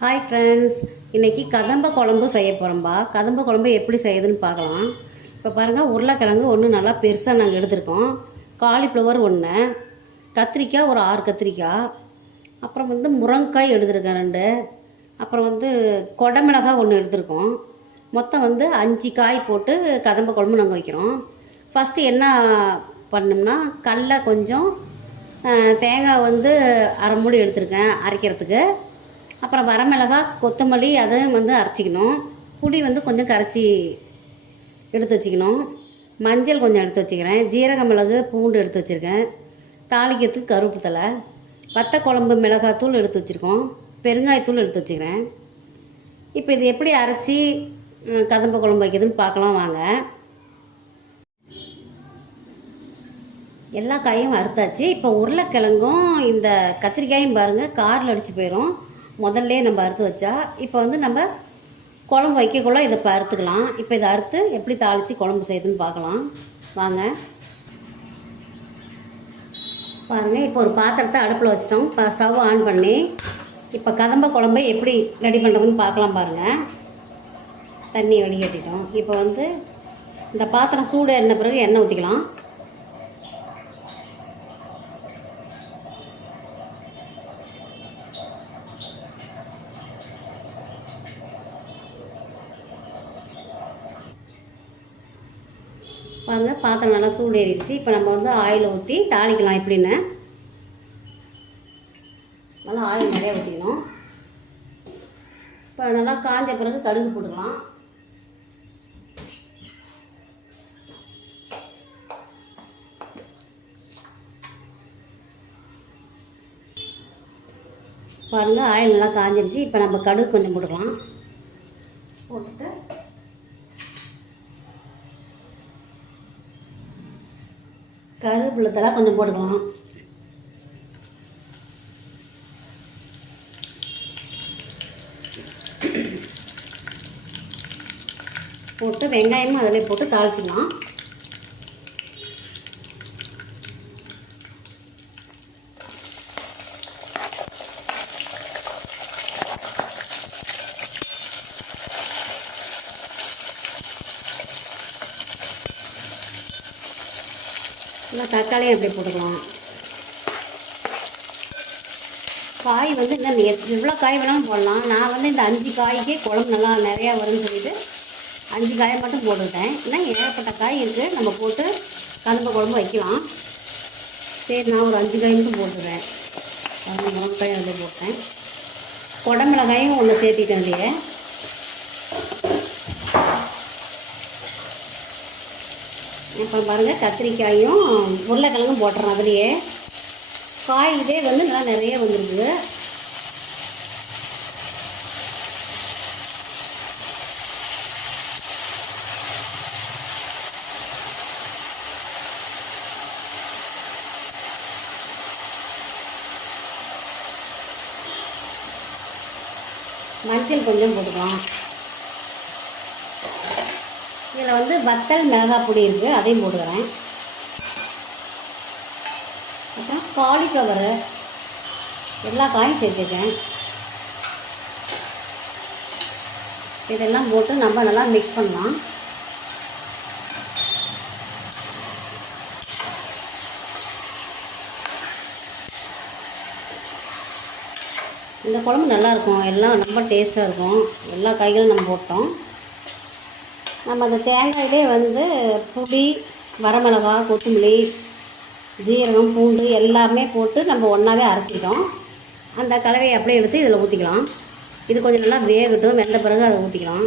Hi friends இன்றைக்கி கதம்ப குழம்பு செய்ய போகிறோம்பா கதம்ப குழம்பு எப்படி செய்யுதுன்னு பார்க்கலாம். இப்போ பாருங்கள் உருளைக்கிழங்கு ஒன்று நல்லா பெருசாக நாங்கள் எடுத்திருக்கோம். காலிஃப்ளவர் ஒன்று கத்திரிக்காய் ஒரு ஆறு கத்திரிக்காய். அப்புறம் வந்து முருங்கைக்காய் எடுத்துருக்கேன் ரெண்டு. அப்புறம் வந்து கொடமிளகாய் ஒன்று எடுத்திருக்கோம். மொத்தம் வந்து அஞ்சு காய் போட்டு கதம்ப குழம்பு நாங்கள் வைக்கிறோம். ஃபஸ்ட்டு என்ன பண்ணோம்னா கடல கொஞ்சம் தேங்காய் வந்து அரை மூடி எடுத்திருக்கேன் அரைக்கிறதுக்கு. அப்புறம் வரமிளகா கொத்தமல்லி அதை வந்து அரைச்சிக்கணும். புளி வந்து கொஞ்சம் கரைச்சி எடுத்து வச்சுக்கணும். மஞ்சள் கொஞ்சம் எடுத்து வச்சுக்கிறேன். ஜீரக மிளகு பூண்டு எடுத்து வச்சுருக்கேன். தாளிக்கிறதுக்கு கருப்பு தலை வத்த குழம்பு மிளகாத்தூள் எடுத்து வச்சுருக்கோம். பெருங்காயத்தூள் எடுத்து வச்சுக்கிறேன். இப்போ இது எப்படி அரைச்சி கதம்ப குழம்பு வைக்கிறதுன்னு பார்க்கலாம் வாங்க. எல்லா காயும் அறுத்தாச்சு. இப்போ உருளைக்கிழங்கும் இந்த கத்திரிக்காயும் பாருங்கள் காரில் அடித்து போயிடும் முதல்ல நம்ம அறுத்து வச்சா இப்போ வந்து நம்ம குழம்பு வைக்கக்குள்ள இதை இப்போ அறுத்துக்கலாம். இப்போ இதை அறுத்து எப்படி தாளித்து குழம்பு செய்யுதுன்னு பார்க்கலாம். வாங்க. பாருங்கள் இப்போ ஒரு பாத்திரத்தை அடுப்பில் வச்சிட்டோம். இப்போ ஸ்டவ் ஆன் பண்ணி இப்போ கதம்ப குழம்பை எப்படி ரெடி பண்ணுறதுன்னு பார்க்கலாம் பாருங்கள் தண்ணி வடிகட்டிட்டோம் இப்போ வந்து இந்த பாத்திரம் சூடு ஏறின பிறகு எண்ணெய் ஊற்றிக்கலாம் பாருங்கள் பாத்திரம் நல்லா சூடேறிடுச்சு. இப்போ நம்ம வந்து ஆயில் ஊற்றி தாளிக்கலாம் எப்படின்னு. நல்லா ஆயில் நிறையா ஊற்றிக்கணும் இப்போ நல்லா காஞ்ச பிறகு கடுகு போட்டுக்கலாம். பாருங்கள் ஆயில் நல்லா காஞ்சிருச்சு. இப்போ நம்ம கடுகு கொஞ்சம் போட்டுக்கலாம். கருவேப்பிலை தலை கொஞ்சம் போட்டுக்கலாம். போட்டு வெங்காயமும் அதில் போட்டு தாளிச்சிக்கலாம். இல்லை தக்காளியும் அப்படி போட்டுக்கலாம். காய் வந்து இந்த எவ்வளோ காய் வேணாலும் போடலாம். நான் வந்து இந்த அஞ்சு காய்க்கே குழம்பு நல்லா நிறையா வரும்னு சொல்லிட்டு அஞ்சு காயை மட்டும் போட்டுக்கிட்டேன். ஏன்னா ஏகப்பட்ட காய் இருக்குது நம்ம போட்டு கலந்த குழம்பு வைக்கலாம். சரி நான் ஒரு அஞ்சு காய் மட்டும் போட்டுக்கிறேன். பதினஞ்சு முருங்கைக்காய் அதில் போட்டேன். குடமிளகாயும் ஒன்று சேர்த்திட்டேன் இல்லையே. இப்போ பாருங்கள் கத்திரிக்காயும் உருளைக்கிழங்கும் போட்டுறோம் அதுலேயே. காய் இதே வந்து நல்லா நிறைய வந்துருக்கு மஞ்சள் கொஞ்சம் போட்டுக்கலாம். இதில் வந்து வத்தல் மிளகாய் பொடி இருக்குது அதையும் போட்டுக்கிறேன். அப்புறம் காலிஃப்ளவரு எல்லா காயும் சேர்த்துருக்கேன். இதெல்லாம் போட்டு நம்ம நல்லா மிக்ஸ் பண்ணலாம். இந்த குழம்பு நல்லாயிருக்கும் எல்லாம் ரொம்ப டேஸ்ட்டாக இருக்கும். எல்லா காய்களும் நம்ம போட்டோம். நம்ம அந்த தேங்காயிலே வந்து புளி வரமிளகா கொத்தமல்லி ஜீரகம் பூண்டு எல்லாமே போட்டு நம்ம ஒன்றாவே அரைச்சிக்கிட்டோம். அந்த கலவையை அப்படியே எடுத்து இதில் ஊற்றிக்கலாம் இது கொஞ்சம் நல்லா வேகட்டும். வெந்த பிறகு அதை ஊற்றிக்கலாம்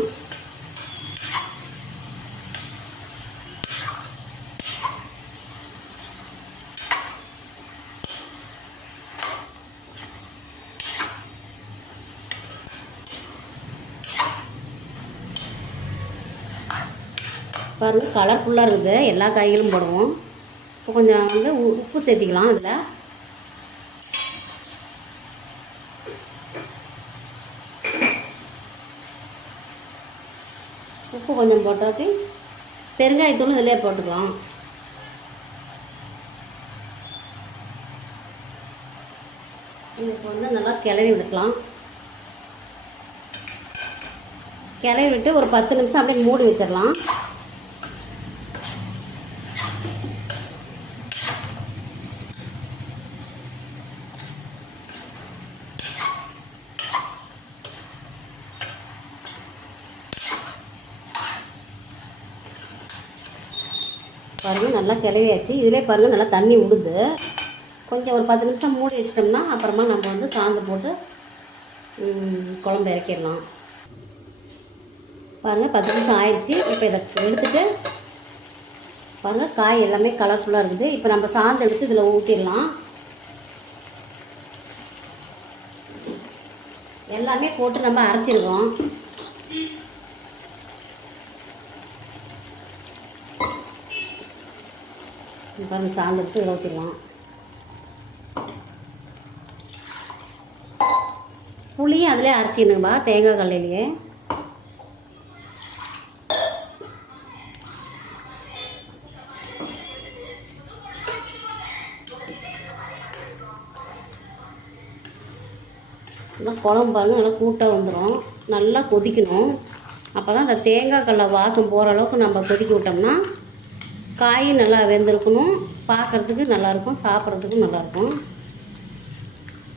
பாருங்கள் கலர்ஃபுல்லாக இருக்குது. எல்லா காய்களும் போடுவோம். இப்போ கொஞ்சம் வந்து உ- உப்பு சேர்த்திக்கலாம் அதில். உப்பு கொஞ்சம் போட்டாக்கி பெருங்காயத்தூள் இதிலே போட்டுக்கலாம். இப்போ வந்து நல்லா கிளறி விட்டுக்கலாம். கிளறி விட்டு ஒரு பத்து நிமிஷம் அப்படியே மூடி வச்சிடலாம். பாருங்கள் நல்லா கிளறியாச்சு இதிலே பாருங்கள் நல்லா தண்ணி விடுது கொஞ்சம் ஒரு பத்து நிமிஷம் மூடி வச்சிட்டோம்னா அப்புறமா நம்ம வந்து சாந்து போட்டு குழம்பு இறக்கிடலாம். பாருங்கள் பத்து நிமிஷம் ஆயிடுச்சு. இப்போ இதை எடுத்துட்டு பாருங்கள் காய் எல்லாமே கலர்ஃபுல்லாக இருக்குது. இப்போ நம்ம சாந்து எடுத்து இதில் ஊற்றிடலாம் எல்லாமே போட்டு நம்ம அரைச்சிருக்கோம் பாருங்கள் சாந்து எடுத்து இதில் ஊற்றிடலாம் புளியும் அதிலே அரைச்சிக்கணுங்கப்பா தேங்காய் கல்லையிலேயே. நல்லா குழம்பு பாருங்க நல்லா கூட்டாக வந்துடும் நல்லா கொதிக்கணும். அப்போ தான் அந்த தேங்காய் கடலை வாசம் போகிற அளவுக்கு நம்ம கொதிக்க விட்டோம்னா காய் நல்லா வெந்திருக்கணும். பார்க்குறதுக்கு நல்லாயிருக்கும் சாப்பிட்றதுக்கும் நல்லாயிருக்கும்.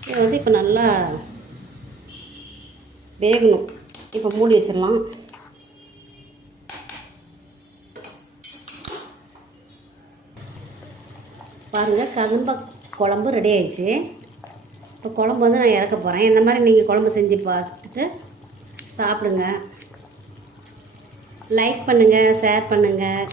இது வந்து இப்போ நல்லா வேகணும். இப்போ மூடி வச்சிடலாம். பாருங்கள் கதும்ப குழம்பு ரெடி ஆயிடுச்சு. இப்போ குழம்பு வந்து நான் இறக்க போகிறேன் இந்த மாதிரி நீங்கள் குழம்பு செஞ்சு பார்த்துட்டு சாப்பிடுங்க. லைக் பண்ணுங்கள் ஷேர் பண்ணுங்கள்